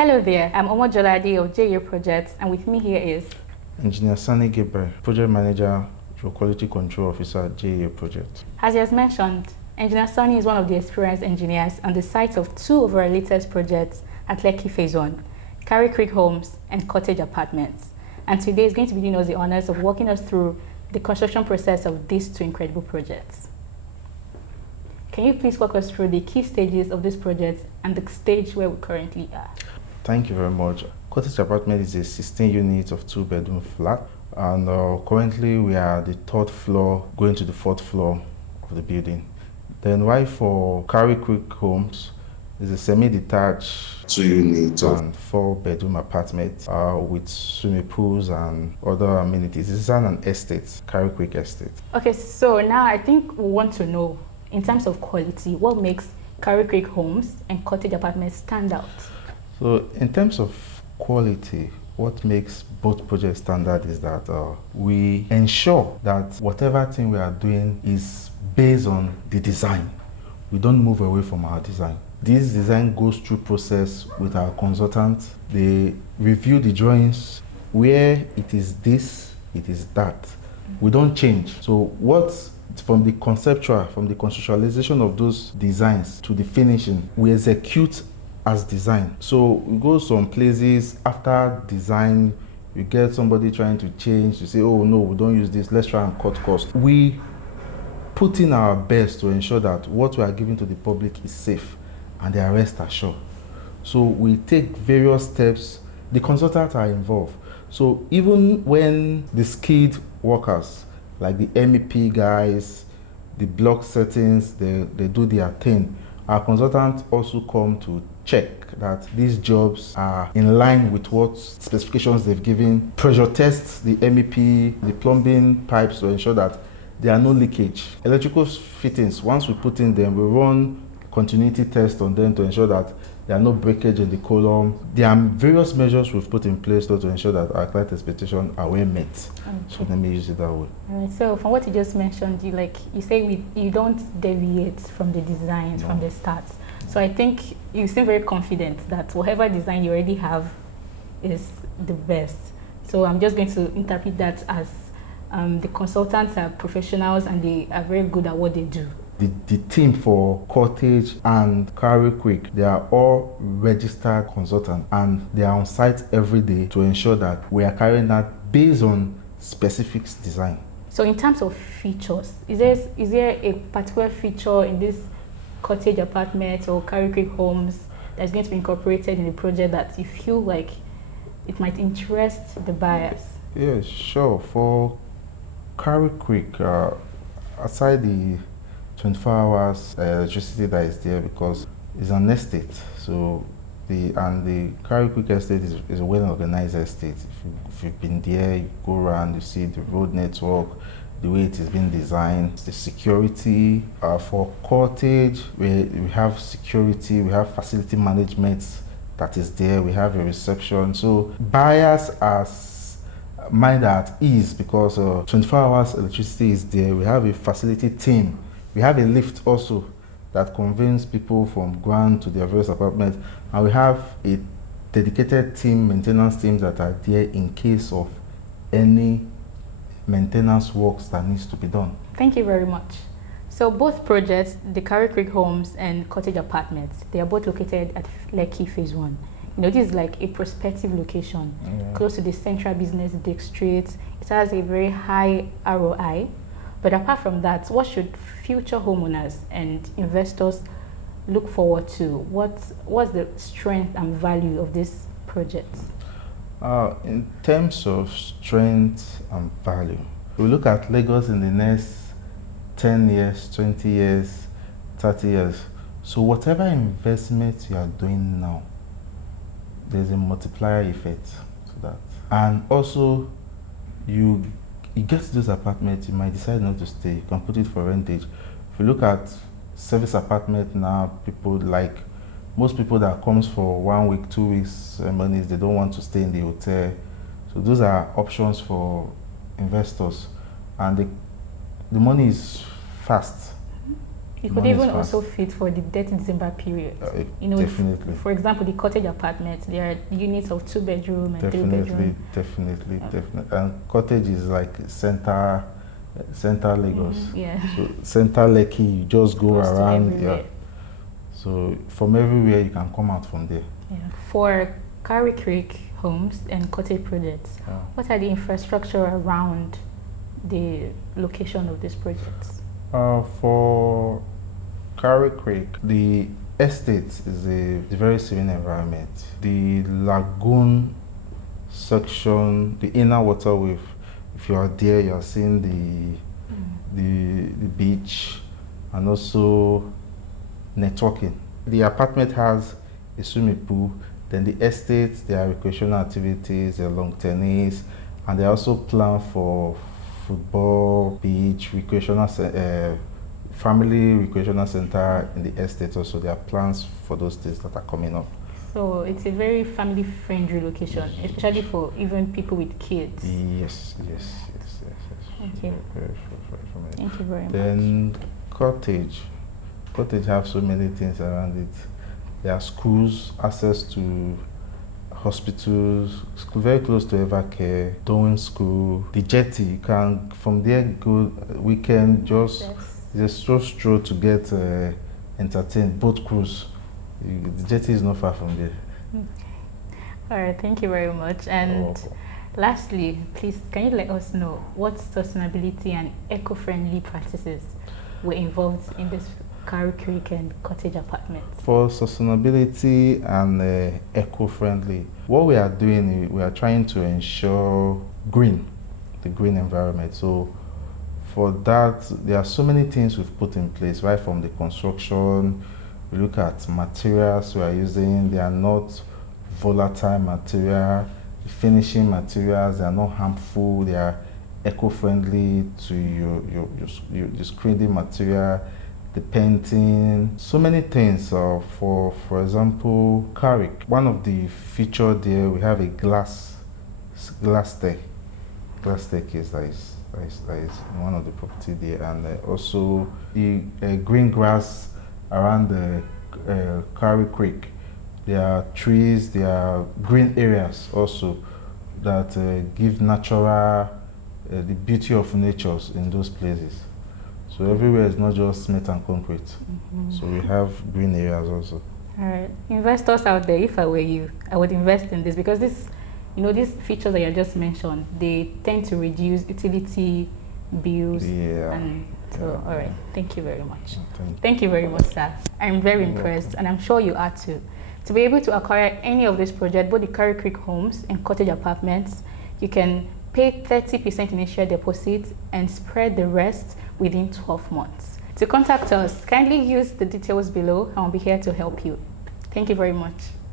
Hello there, I'm Omo Jolade of JEA Projects, and with me here is Engineer Sani Gabriel, Project Manager, Quality Control Officer at JEA Projects. As he has mentioned, Engineer Sani is one of the experienced engineers on the site of two of our latest projects at Lekki Phase 1, Carry Creek Homes and Cottage Apartments. And today is going to be doing us the honors of walking us through the construction process of these two incredible projects. Can you please walk us through the key stages of this project and the stage where we currently are? Thank you very much. Cottage Apartment is a 16 unit of 2-bedroom flat, and currently we are at the 3rd floor going to the 4th floor of the building. Then while for Carry Creek Homes is a semi-detached 2-unit and 4-bedroom apartment with swimming pools and other amenities. This is an estate, Carry Creek Estate. Okay, so now I think we want to know, in terms of quality, what makes Carry Creek Homes and Cottage Apartments stand out? So in terms of quality, what makes both projects standard is that we ensure that whatever thing we are doing is based on the design. We don't move away from our design. This design goes through process with our consultant. They review the drawings. Where it is this, it is that. We don't change. So from the conceptual, from the conceptualization of those designs to the finishing, we execute as design. So we go some places after design, you get somebody trying to change, you say, oh no, we don't use this, let's try and cut costs. We put in our best to ensure that what we are giving to the public is safe and they are rest assured. So we take various steps. The consultants are involved. So even when the skilled workers, like the MEP guys, the block settings, they do their thing, our consultants also come to check that these jobs are in line with what specifications they've given, pressure test the MEP, the plumbing pipes to ensure that there are no leakage. Electrical fittings, once we put in them, we run continuity tests on them to ensure that there are no breakage in the column. There are various measures we've put in place to ensure that our client expectations are well met. Okay. So let me use it that way. All right, so from what you just mentioned, you say you don't deviate from the design from the start. So I think you seem very confident that whatever design you already have is the best. So I'm just going to interpret that as the consultants are professionals and they are very good at what they do. The team for Cottage and Carry Creek, they are all registered consultants and they are on site every day to ensure that we are carrying that based on specific design. So in terms of features, is there a particular feature in this Cottage Apartment or Carry Creek Homes that's going to be incorporated in the project that you feel like it might interest the buyers? Yeah, sure. For Carry Creek, aside the 24 hours electricity that is there, because it's an estate, so the Carry Creek estate is a well organized estate. If you've been there, you go around, you see the road network, the way it is being designed, the security. For Cottage, we have security, we have facility management that is there, we have a reception. So buyers are mind at ease because 24 hours electricity is there. We have a facility team. We have a lift also that conveys people from ground to their various apartments, and we have a dedicated team, maintenance teams that are there in case of any maintenance works that needs to be done. Thank you very much. So both projects, the Carry Creek Homes and Cottage Apartments, they are both located at Lekki Phase 1. This is like a prospective location, close to the central business district. It has a very high ROI. But apart from that, what should future homeowners and investors look forward to? What's the strength and value of this project? In terms of strength and value, we look at Lagos in the next 10 years, 20 years, 30 years. So whatever investment you are doing now, there's a multiplier effect to that. And also, you get to those apartments, you might decide not to stay. You can put it for rentage. If you look at service apartment now, most people that comes for 1 week, 2 weeks ceremonies, they don't want to stay in the hotel. So those are options for investors. And the money is fast. It could even also fit for the dirty December period. Definitely. For example, the cottage apartments, there are units of 2-bedroom and 3-bedroom. Definitely. And cottage is like center Lagos. So center Lekki, you just go close around. Yeah. So from everywhere you can come out from there. Yeah. For Carey Creek homes and cottage projects, what are the infrastructure around the location of these projects? For Carey Creek, the estate is a very serene environment. The lagoon section, the inner waterway, if you are there, you are seeing the beach and also networking. The apartment has a swimming pool. Then the estate, there are recreational activities, there are long tennis, and they also plan for football, beach, recreational, family recreational center in the estate. Also, there are plans for those things that are coming up. So it's a very family-friendly location, especially for even people with kids. Yes. Thank you. Thank you very much. Then cottage have so many things around it. There are schools, access to hospitals, very close to Evercare, Darwin School, the jetty. You can from there go weekend just stroll to get entertained. Boat cruise. The jetty is not far from there. All right, thank you very much. And lastly, please, can you let us know what sustainability and eco-friendly practices were involved in this Carey Creek and cottage apartments? For sustainability and eco-friendly, what we are doing, we are trying to ensure the green environment. So for that, there are so many things we've put in place, right from the construction. We look at materials we are using. They are not volatile material. The finishing materials, they are not harmful. They are eco-friendly to your screening material, the painting, so many things. For example, Carrick, one of the feature there, we have a glass staircase that is one of the property there, and also the green grass around the Carey Creek. There are trees, there are green areas also that give natural the beauty of nature in those places. So everywhere is not just cement and concrete. So we have green areas also. All right, investors out there, if I were you, I would invest in this because this, these features that you just mentioned, they tend to reduce utility bills. And so, all right, thank you very much. Thank you very much, sir. I'm very impressed, and I'm sure you are too. To be able to acquire any of this project, both the Carey Creek homes and cottage apartments, you can pay 30% initial deposit and spread the rest within 12 months. To contact us, kindly use the details below and I'll be here to help you. Thank you very much.